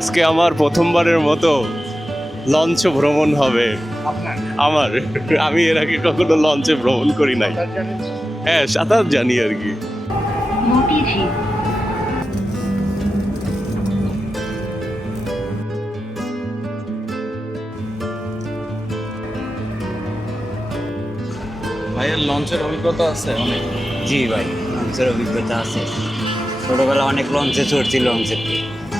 আজকে আমার প্রথমবারের মতো লঞ্চ ভ্রমণ হবে। আমার। আমি এর আগে কখনো লঞ্চে ভ্রমণ করি নাই। হ্যাঁ সাঁতার জানি আর কি। ভাইয়ের লঞ্চের অভিজ্ঞতা আছে অনেক? জি ভাই লঞ্চের অভিজ্ঞতা আছে। ছোটোবেলা অনেক লঞ্চে চড়ছি লঞ্চে।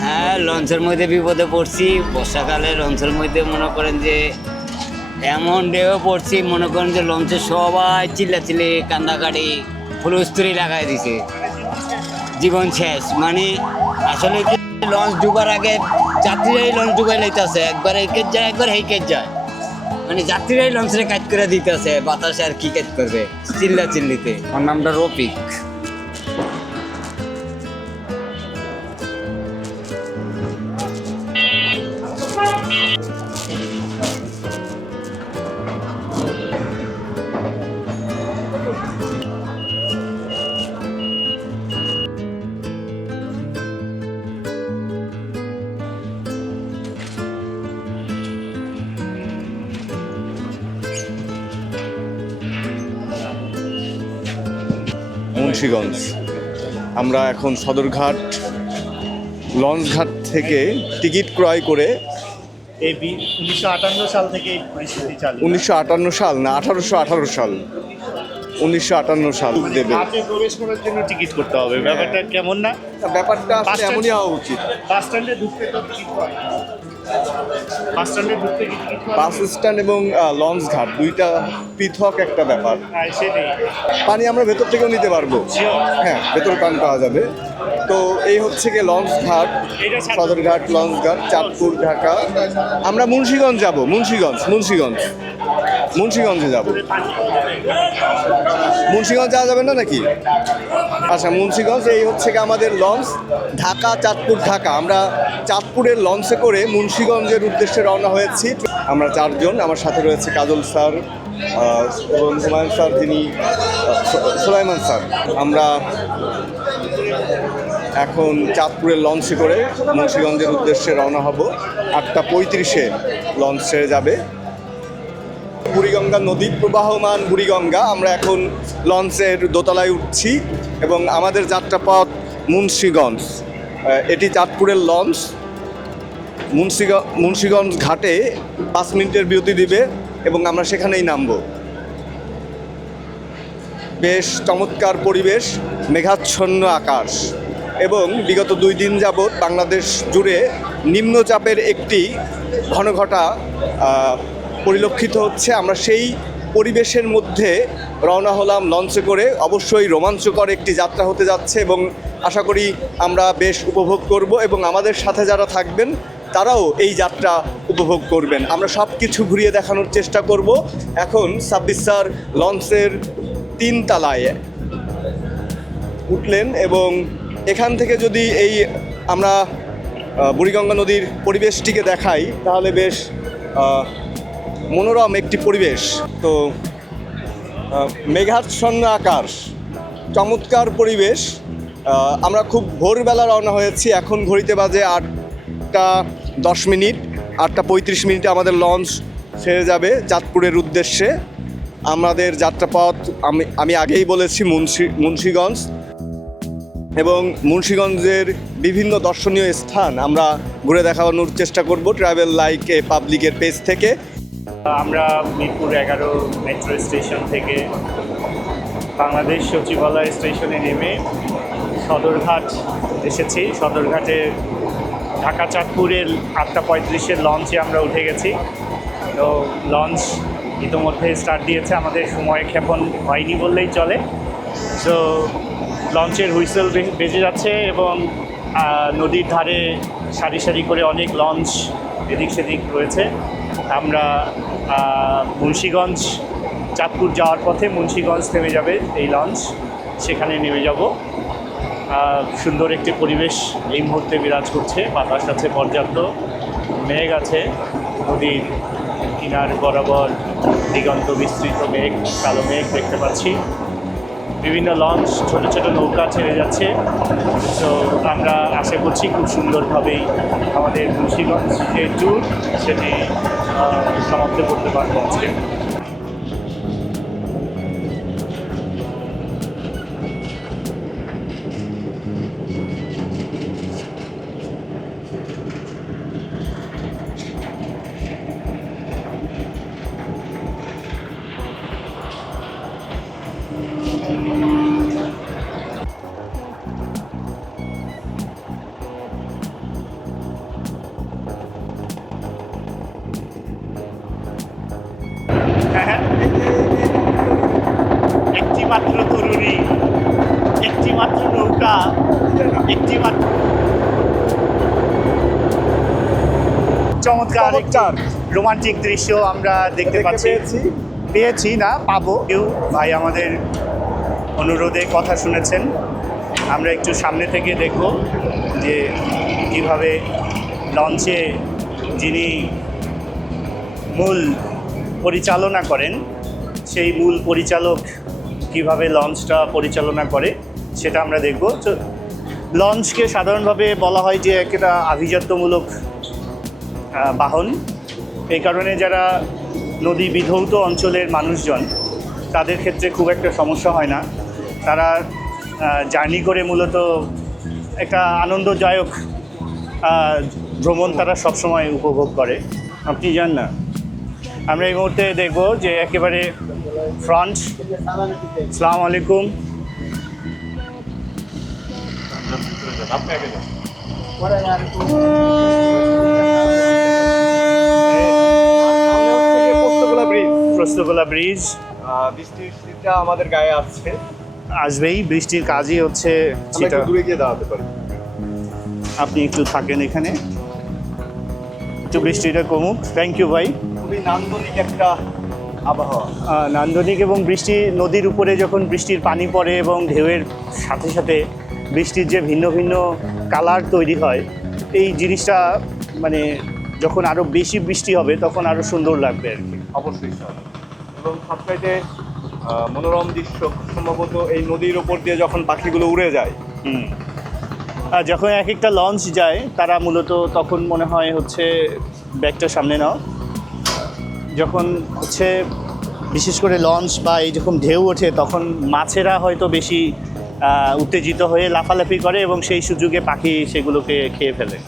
হ্যাঁ লঞ্চের মধ্যে বিপদে পড়ছি। বর্ষাকালে লঞ্চের মধ্যে মনে করেন যে এমন ঢেউ পড়ছি, মনে করেন যে লঞ্চে সবাই চিল্লা চিল্লাচিল্লি, কান্দাকাটি, ফুলস্তুরি লাগাই দিছে। জীবন শেষ। মানে আসলে কি লঞ্চ ডুবার আগে যাত্রীরাই লঞ্চ ডুবাই লাইতেছে, একবার এই কেজ যায়, একবার এই কেজ যায়। মানে যাত্রীরাই লঞ্চে কাজ করে দিতেছে, বাতাসে আর কি কাজ করবে? চিল্লা চিল্লিতে আমার নামটা রফিক। মুন্সীগঞ্জ। আমরা এখন সদরঘাট লঞ্চঘাট থেকে টিকিট ক্রয় করে এই উনিশশো আটান্ন সাল থেকে পরিস্থিতি চালু। উনিশশো আটান্ন সাল না আঠারোশো আঠারো সাল। উনিশশো আটান্ন সাল দেবে। হাতে প্রবেশ করার জন্য টিকিট করতে হবে। ব্যাপারটা কেমন না? ব্যাপারটা এমনই হওয়া উচিত। বাস স্ট্যান্ডে ঢুকতে তো টিকিট বাস স্ট্যান্ডে এবং লঞ্চ ঘাট দুইটা পৃথক একটা ব্যাপার। হ্যাঁ পানি আমরা ভেতর থেকেও নিতে পারব। হ্যাঁ ভেতর পান পাওয়া যাবে। তো এই হচ্ছে গিয়ে লঞ্চ ঘাট সদরঘাট লঞ্চ ঘাট চাঁদপুর ঢাকা। আমরা মুন্সীগঞ্জ যাব মুন্সীগঞ্জ মুন্সীগঞ্জ। মুন্সীগঞ্জে যাব। মুন্সীগঞ্জ যাওয়া যাবে না নাকি? আচ্ছা মুন্সিগঞ্জ এই হচ্ছে আমাদের লঞ্চ। ঢাকা চাঁদপুর ঢাকা। আমরা চাঁদপুরের লঞ্চে করে মুন্সিগঞ্জের উদ্দেশ্যে রওনা হয়েছি। আমরা চারজন আমার সাথে রয়েছে কাজল স্যার হুমায়ুন স্যার আহ, সুলাইমান স্যার। আমরা এখন চাঁদপুরের লঞ্চে করে মুন্সিগঞ্জের উদ্দেশ্যে রওনা হব। আটটা পঁয়ত্রিশে লঞ্চ ছেড়ে যাবে। বুড়িগঙ্গা নদী প্রবাহমান বুড়িগঙ্গা। আমরা এখন লঞ্চের দোতলায় উঠছি এবং আমাদের যাত্রাপথ মুন্সীগঞ্জ। এটি চাঁদপুরের লঞ্চ। মুন্সিগঞ্জ মুন্সীগঞ্জ ঘাটে পাঁচ মিনিটের বিরতি দিবে এবং আমরা সেখানেই নামবো। বেশ চমৎকার পরিবেশ, মেঘাচ্ছন্ন আকাশ এবং বিগত দুই দিন যাবৎ বাংলাদেশ জুড়ে নিম্নচাপের একটি ঘনঘটা পরিলক্ষিত হচ্ছে। আমরা সেই পরিবেশের মধ্যে রওনা হলাম, লঞ্চে করে। অবশ্যই রোমাঞ্চকর একটি যাত্রা হতে যাচ্ছে এবং আশা করি আমরা বেশ উপভোগ করব এবং আমাদের সাথে যারা থাকবেন, তারাও এই যাত্রা উপভোগ করবেন। আমরা সব কিছু ঘুরিয়ে দেখানোর চেষ্টা করব। এখন সাব্বির স্যার লঞ্চের তিন তালায় উঠলেন এবং এখান থেকে যদি এই আমরা বুড়িগঙ্গা নদীর পরিবেশটিকে দেখাই, তাহলে বেশ মনোরম একটি পরিবেশ। তো মেঘাচ্ছন্ন আকাশ, চমৎকার পরিবেশ। আমরা খুব ভোরবেলা রওনা হয়েছি। এখন ঘড়িতে বাজে আটটা দশ মিনিট, আটটা পঁয়ত্রিশ মিনিটে আমাদের লঞ্চ ছেড়ে যাবে চাঁদপুরের উদ্দেশ্যে। আমাদের যাত্রাপথ আমি আমি আগেই বলেছি মুন্সি, মুন্সীগঞ্জ। এবং মুন্সীগঞ্জের বিভিন্ন দর্শনীয় স্থান আমরা ঘুরে দেখানোর চেষ্টা করব ট্রাভেল লাইক এ পাবলিকের পেজ থেকে। আমরা মিরপুর এগারো মেট্রো স্টেশন থেকে বাংলাদেশ সচিবালয় স্টেশনে নেমে সদরঘাট এসেছি। সদরঘাটে ঢাকা চাঁদপুরের আটটা পঁয়ত্রিশের লঞ্চে আমরা উঠে গেছি। তো লঞ্চ ইতোমধ্যে স্টার্ট দিয়েছে। আমাদের সময় ক্ষেপণ হয়নি বললেই চলে। তো লঞ্চের হুইসেল বেজে যাচ্ছে এবং নদীর ধারে সারি সারি করে অনেক লঞ্চ এদিক সেদিক রয়েছে। আমরা মুন্সীগঞ্জ, চাঁদপুর যাওয়ার পথে মুন্সীগঞ্জ থেমে যাবে এই লঞ্চ সেখানে নেমে যাব। সুন্দর একটি পরিবেশ এই মুহূর্তে বিরাজ করছে। বাতাস আছে পর্যাপ্ত, মেঘ আছে, নদীর কিনার বরাবর দিগন্ত বিস্তৃত মেঘ, কালো মেঘ দেখতে পাচ্ছি। বিভিন্ন লঞ্চ, ছোট ছোট নৌকা ছেড়ে যাচ্ছে। তো আমরা আশা করছি খুব সুন্দরভাবেই আমাদের মুন্সিগঞ্জ যে ট্যুর সেটি সমাপ্ত করতে পারব আজকে। একটি মাত্র তরুণী একটি মাত্র নৌকা একটি মাত্র চমৎকার চমৎকার। রোমান্টিক দৃশ্য আমরা দেখতে পাচ্ছি। পেয়েছি। পেয়েছি না পাবো। কেউ ভাই আমাদের অনুরোধে কথা শুনেছেন। আমরা একটু সামনে থেকে দেখব যে কীভাবে লঞ্চে যিনি মূল পরিচালনা করেন, সেই মূল পরিচালক কীভাবে লঞ্চটা পরিচালনা করে সেটা আমরা দেখব। তো লঞ্চকে সাধারণভাবে বলা হয় যে একটা আভিজাত্যমূলক বাহন। এই কারণে যারা নদী বিধৌত অঞ্চলের মানুষজন, তাদের ক্ষেত্রে খুব একটা সমস্যা হয় না। তারা জার্নি করে মূলত একটা আনন্দদায়ক ভ্রমণ তারা সবসময় উপভোগ করে। আপনি যান না? আমরা এই মুহূর্তে দেখব যে একেবারে ফ্রন্ট সালাম আলাইকুম। প্রস্তকলা ব্রিজ। বৃষ্টির শীতটা আমাদের গায়ে আসছে। আসবেই বৃষ্টির কাজই হচ্ছে সেটা। দূরে গিয়ে দাঁড়াতে পারি। আপনি একটু থাকেন এখানে। একটু বৃষ্টিটা কমুক। থ্যাংক ইউ ভাই। খুবই নান্দনিক একটা আবহাওয়া। নান্দনিক এবং বৃষ্টি নদীর উপরে যখন বৃষ্টির পানি পড়ে এবং ঢেউয়ের সাথে সাথে বৃষ্টির যে ভিন্ন ভিন্ন কালার তৈরি হয় এই জিনিসটা মানে যখন আরও বেশি বৃষ্টি হবে তখন আরও সুন্দর লাগবে আর কি। অবশ্যই স্যার। এবং সবচাইতে মনোরম দৃশ্য সম্ভবত এই নদীর ওপর দিয়ে যখন পাখিগুলো উড়ে যায়। হুম। আর যখন এক একটা লঞ্চ যায় তারা মূলত তখন মনে হয় হচ্ছে ব্যাগটা সামনে নাও। যখন হচ্ছে বিশেষ করে লঞ্চ বা এই যখন ঢেউ ওঠে তখন মাছেরা হয়তো বেশি উত্তেজিত হয়ে লাফালাফি করে এবং সেই সুযোগে পাখি সেগুলোকে খেয়ে ফেলে।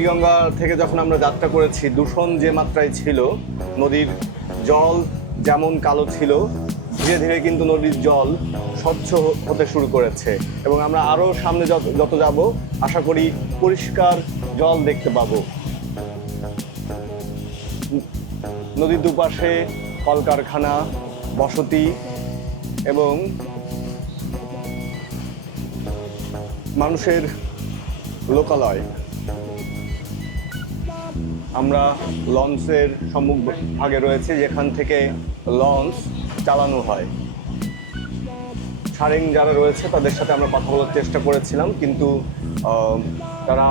বুড়িগঙ্গা থেকে যখন আমরা যাত্রা করেছি, দূষণ যে মাত্রায় ছিল, নদীর জল যেমন কালো ছিল, ধীরে ধীরে কিন্তু নদীর জল স্বচ্ছ হতে শুরু করেছে। এবং আমরা আরও সামনে যত যাব, আশা করি পরিষ্কার জল দেখতে পাবো। নদীর দুপাশে কলকারখানা, বসতি এবং মানুষের লোকালয়। আমরা লঞ্চের সম্মুখ ভাগে রয়েছে, যেখান থেকে লঞ্চ চালানো হয়। সারেং যারা রয়েছে, তাদের সাথে আমরা কথা বলার চেষ্টা করেছিলাম, কিন্তু তারা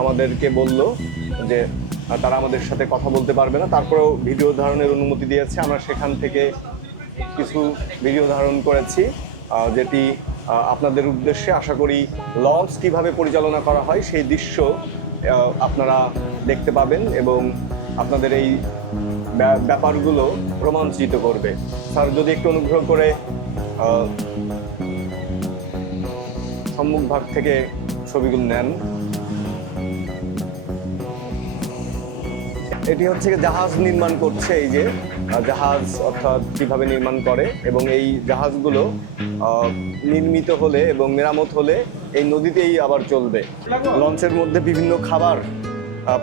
আমাদেরকে বলল যে, তারা আমাদের সাথে কথা বলতে পারবে না। তারপরেও ভিডিও ধারণের অনুমতি দিয়েছে। আমরা সেখান থেকে কিছু ভিডিও ধারণ করেছি যেটি আপনাদের উদ্দেশ্যে আশা করি লঞ্চ কীভাবে পরিচালনা করা হয়, সেই দৃশ্য আপনারা দেখতে পাবেন এবং আপনাদের এই ব্যা- ব্যাপারগুলো রোমাঞ্চিত করবে। স্যার, যদি একটু অনুগ্রহ করে সম্মুখ ভাগ থেকে ছবিগুলো নেন। এটি হচ্ছে জাহাজ নির্মাণ করছে এই যে জাহাজ অর্থাৎ কীভাবে নির্মাণ করে এবং এই জাহাজগুলো নির্মিত হলে এবং মেরামত হলে এই নদীতেই আবার চলবে। লঞ্চের মধ্যে বিভিন্ন খাবার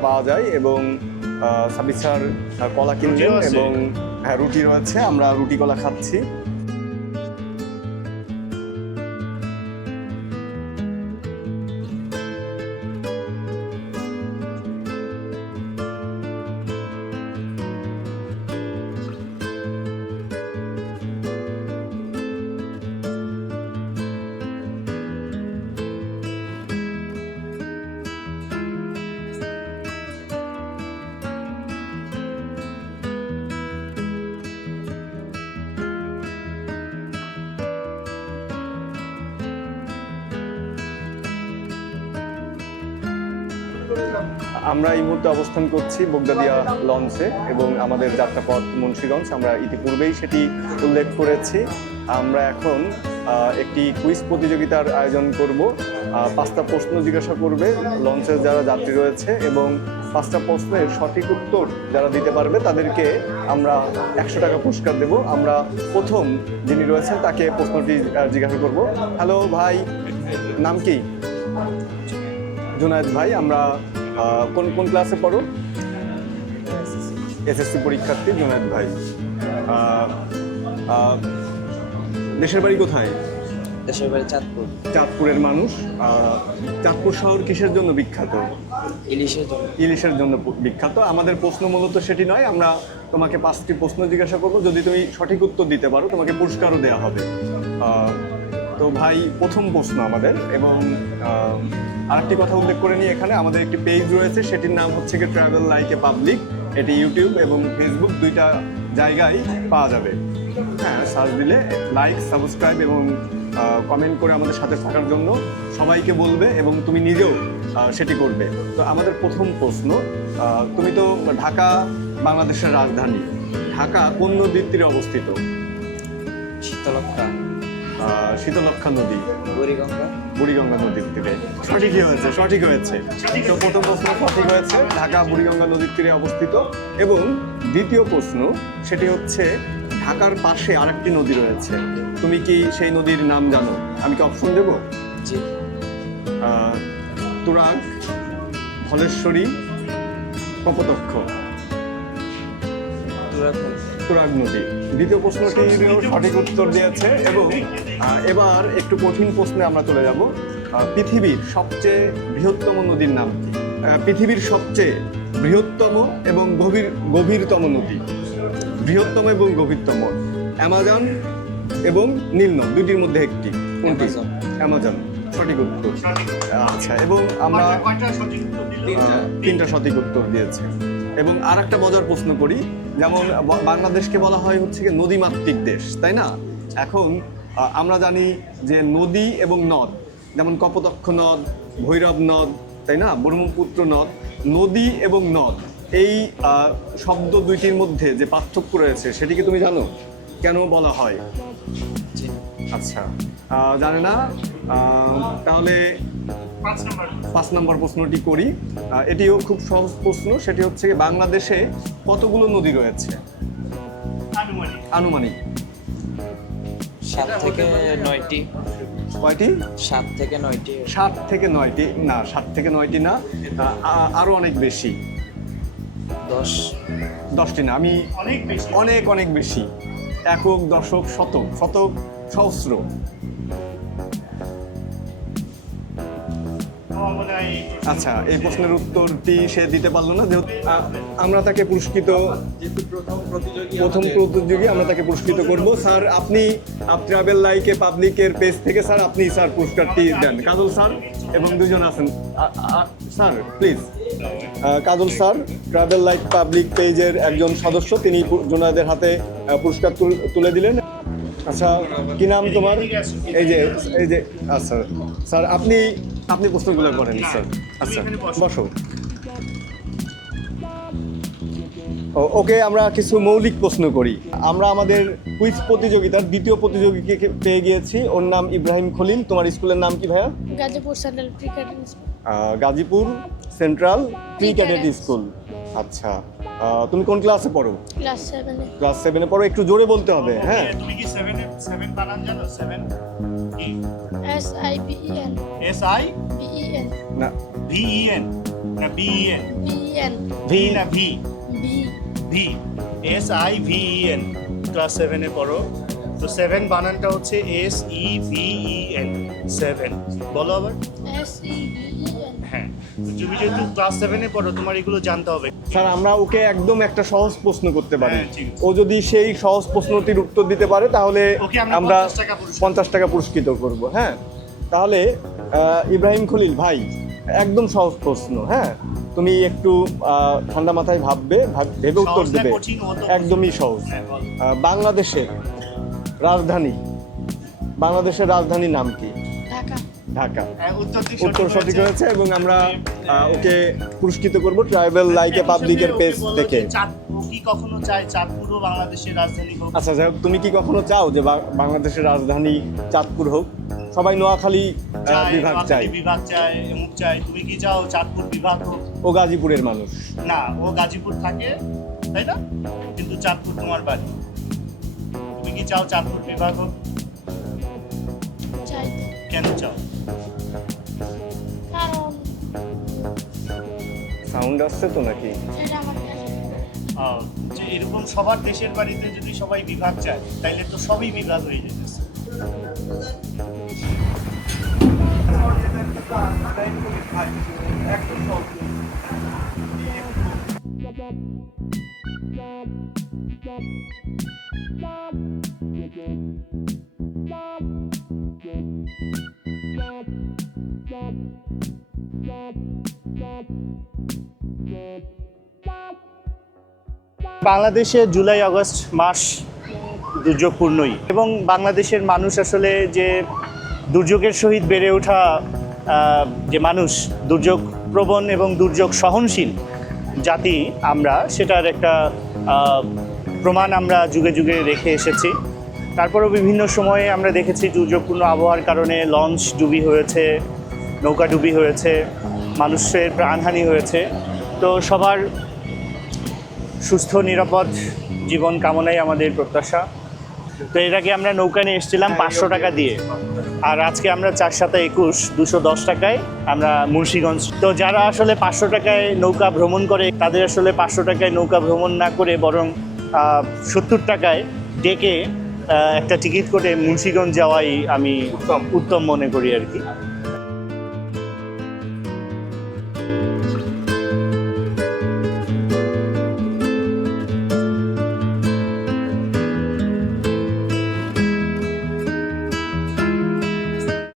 পাওয়া যায় এবং আহ, কলা কিনছেন এবং হ্যাঁ রুটি রয়েছে আমরা রুটি কলা খাচ্ছি। আমরা এই মুহূর্তে অবস্থান করছি বগদাদিয়া লঞ্চে এবং আমাদের যাত্রাপথ মুন্সীগঞ্জ। আমরা ইতিপূর্বেই সেটি উল্লেখ করেছি। আমরা এখন একটি কুইজ প্রতিযোগিতার আয়োজন করব। পাঁচটা প্রশ্ন জিজ্ঞাসা করবে লঞ্চের যারা যাত্রী রয়েছে এবং পাঁচটা প্রশ্নের সঠিক উত্তর যারা দিতে পারবে তাদেরকে আমরা একশো টাকা পুরস্কার দেব। আমরা প্রথম যিনি রয়েছেন তাকে প্রশ্নটি জিজ্ঞাসা করব। হ্যালো ভাই, নাম কি? জুনায়েদ ভাই, আমরা কোন কোন ক্লাসে পড়ো? এসএসসি পরীক্ষার্থী জুনায়েদ ভাই। দেশের বাড়ি কোথায়? দেশের বাড়ি চাঁদপুর। চাঁদপুরের মানুষ। চাঁদপুর শহর কিসের জন্য বিখ্যাত? ইলিশের জন্য। ইলিশের জন্য বিখ্যাত। আমাদের প্রশ্ন মূলত সেটি নয় আমরা তোমাকে পাঁচটি প্রশ্ন জিজ্ঞাসা করব। যদি তুমি সঠিক উত্তর দিতে পারো তোমাকে পুরস্কারও দেওয়া হবে। তো ভাই প্রথম প্রশ্ন আমাদের এবং আরেকটি কথা উল্লেখ করে নিই এখানে, আমাদের একটি পেজ রয়েছে, সেটির নাম হচ্ছে কি ট্রাভেল লাইক এ পাবলিক এটি ইউটিউব এবং ফেসবুক দুইটা জায়গায় পাওয়া যাবে। হ্যাঁ সার্চ দিলে লাইক সাবস্ক্রাইব এবং কমেন্ট করে আমাদের সাথে থাকার জন্য সবাইকে বলবে এবং তুমি নিজেও সেটি করবে। তো আমাদের প্রথম প্রশ্ন তুমি তো ঢাকা, বাংলাদেশের রাজধানী। ঢাকা কোন নদীর তীরে অবস্থিত? শীতলক্ষা শীতলক্ষা নদী। বুড়িগঙ্গা। বুড়িগঙ্গা নদীর তীরে। সঠিকই হয়েছে সঠিক হয়েছে। তো প্রথম প্রশ্ন সঠিক হয়েছে ঢাকা বুড়িগঙ্গা নদীর তীরে অবস্থিত। এবং দ্বিতীয় প্রশ্ন সেটি হচ্ছে ঢাকার পাশে আরেকটি নদী রয়েছে। তুমি কি সেই নদীর নাম জানো? আমি কি অপশন দেবো? জি। তুরাগ ধলেশ্বরী কপোতক্ষ। তুরাগ নদী। দ্বিতীয় প্রশ্নটি সঠিক উত্তর দিয়েছে এবং এবার একটু কঠিন প্রশ্নে আমরা চলে যাব। পৃথিবীর সবচেয়ে বৃহত্তম নদীর নাম কি? পৃথিবীর সবচেয়ে বৃহত্তম এবং গভীর গভীরতম নদী। বৃহত্তম এবং গভীরতম। অ্যামাজন এবং নীল নদ দুটির মধ্যে একটি। কোনটি? অ্যামাজন। সঠিক উত্তর। আচ্ছা এবং আমরা তিনটা। সঠিক উত্তর দিয়েছে। এবং আর একটা মজার প্রশ্ন করি। যেমন বাংলাদেশকে বলা হয় হচ্ছে কি নদীমাতৃক দেশ তাই না? এখন আমরা জানি যে নদী এবং নদ যেমন কপোতক্ষ নদ ভৈরব নদ তাই না? ব্রহ্মপুত্র নদ নদী এবং নদ এই শব্দ দুইটির মধ্যে যে পার্থক্য রয়েছে সেটি কি তুমি জানো? কেন বলা হয়? আচ্ছা। জানে না? তাহলে পাঁচ নম্বর প্রশ্নটি করি। এটিও খুব সহজ প্রশ্ন সেটি হচ্ছে বাংলাদেশে কতগুলো নদী রয়েছে? আনুমানিক। সাত থেকে নয়টি। কয়টি? সাত থেকে নয়টি। সাত থেকে নয়টি না সাত থেকে নয়টি না আরও অনেক বেশি। দশ। দশটি না আমি অনেক অনেক বেশি। একক দশক শতক শতক সহস্র। আচ্ছা এই প্রশ্নের উত্তরটি সে দিতে পারল না যেহেতু আমরা তাকে পুরস্কৃত প্রথম প্রতিযোগী আমরা তাকে পুরস্কৃত করব। স্যার আপনি ট্রাভেল লাইকে পাবলিকের পেজ থেকে স্যার আপনি স্যার পুরস্কারটি দেন। কাজল স্যার এবং দুজন আছেন। Sir please Kajal sir travel like public পেজের একজন সদস্য তিনি জোনায়েদের হাতে পুরস্কার তুলে দিলেন। আচ্ছা কি নাম তোমার? এই যে এই যে আচ্ছা স্যার আপনি আপনি প্রশ্নগুলো করেন স্যার। আচ্ছা বসো। ও- ওকে আমরা কিছু মৌলিক প্রশ্ন করি। আমরা আমাদের কুইজ প্রতিযোগিতার দ্বিতীয় প্রতিযোগীকে পেয়ে গিয়েছি। ওর নাম ইব্রাহিম খলিল। তোমার স্কুলের নাম কি ভাইয়া? গাজীপুর সেন্ট্রাল ক্রিকেট আহ, Gazipur Central Pre Cadet School. আচ্ছা তুমি কোন ক্লাসে পড়ো? ক্লাস সেভেনে। ক্লাস সেভেনে পড়ো একটু জোরে বলতে হবে হ্যাঁ। তুমি কি সেভেন সেভেন বানান জানো? সেভেন কি S I B E N S I B E N না ভি ই এন না B E N B E N V না V B V S I V E N class সেভেনে পড়ো। তো seven বানানটা হচ্ছে S E V E N seven বলো আবার। এস ই বি ই তুমি যেহেতু ক্লাস সেভেনে পড়ো তোমার এগুলো জানতে হবে। স্যার আমরা ওকে একদম একটা সহজ প্রশ্ন করতে পারি। হ্যাঁ। ও যদি সেই সহজ প্রশ্নটির উত্তর দিতে পারে তাহলে আমরা আমরা 50 টাকা পুরস্কার পঞ্চাশ টাকা পুরস্কৃত করব হ্যাঁ? তাহলে ইব্রাহিম খলিল ভাই একদম সহজ প্রশ্ন হ্যাঁ? তুমি একটু আহ, ঠান্ডা মাথায় ভাববে ভাব- উত্তর দেবে। একদমই সহজ। হ্যাঁ, বাংলাদেশের রাজধানী। বাংলাদেশের রাজধানীর নাম কি? ঢাকা। হ্যাঁ, উত্তর সঠিক হয়েছে। এবং আমরা ওকে পুরস্কৃত করব ট্রাইবেল লাইকে পাবলিকের পেজ ও কি কখনো চায় চাঁদপুরও বাংলাদেশের রাজধানী হোক। আচ্ছা যাই হোক তুমি কি কখনো চাও যে বা- বাংলাদেশের রাজধানী চাঁদপুর হোক? সবাই নোয়াখালী বিভাগ চাই বিভাগ চায় অমুক চায়। তুমি কি চাও চাঁদপুর বিভাগ হোক? ও গাজীপুরের মানুষ। না ও গাজীপুর থাকে তাই না? কিন্তু চাঁদপুর তোমার বাড়ি। তুমি কি চাও চাঁদপুর বিভাগ হোক? চাই। কেন চাও? সাউন্ড আসছে তো নাকি? সেটা আমার কাছে আহ, যে এরকম সবার দেশের বাড়িতে যদি সবাই বিভাগ চায় তাইলে তো সবই বিভাগ হয়ে যেতেছে বাংলাদেশে জুলাই, আগস্ট মাস দুর্যোগপূর্ণই এবং বাংলাদেশের মানুষ আসলে যে দুর্যোগের সহিত বেড়ে ওঠা যে মানুষ দুর্যোগ প্রবণ এবং দুর্যোগ সহনশীল জাতি আমরা, সেটার একটা প্রমাণ আমরা যুগে যুগে রেখে এসেছি। তারপরও বিভিন্ন সময়ে আমরা দেখেছি দুর্যোগপূর্ণ আবহাওয়ার কারণে লঞ্চ ডুবি হয়েছে। নৌকা ডুবি হয়েছে মানুষের প্রাণহানি হয়েছে। তো সবার সুস্থ নিরাপদ জীবন কামনাই আমাদের প্রত্যাশা। তো এর আগে আমরা নৌকা নিয়ে এসেছিলাম পাঁচশো টাকা দিয়ে। আর আজকে আমরা চার সাথে একুশ দুশো দশ টাকায় আমরা মুন্সীগঞ্জ। তো যারা আসলে পাঁচশো টাকায় নৌকা ভ্রমণ করে তাদের আসলে পাঁচশো টাকায় নৌকা ভ্রমণ না করে বরং সত্তর টাকায় ডেকে একটা টিকিট করে মুন্সীগঞ্জ যাওয়াই আমি উত্তম মনে করি আর কি।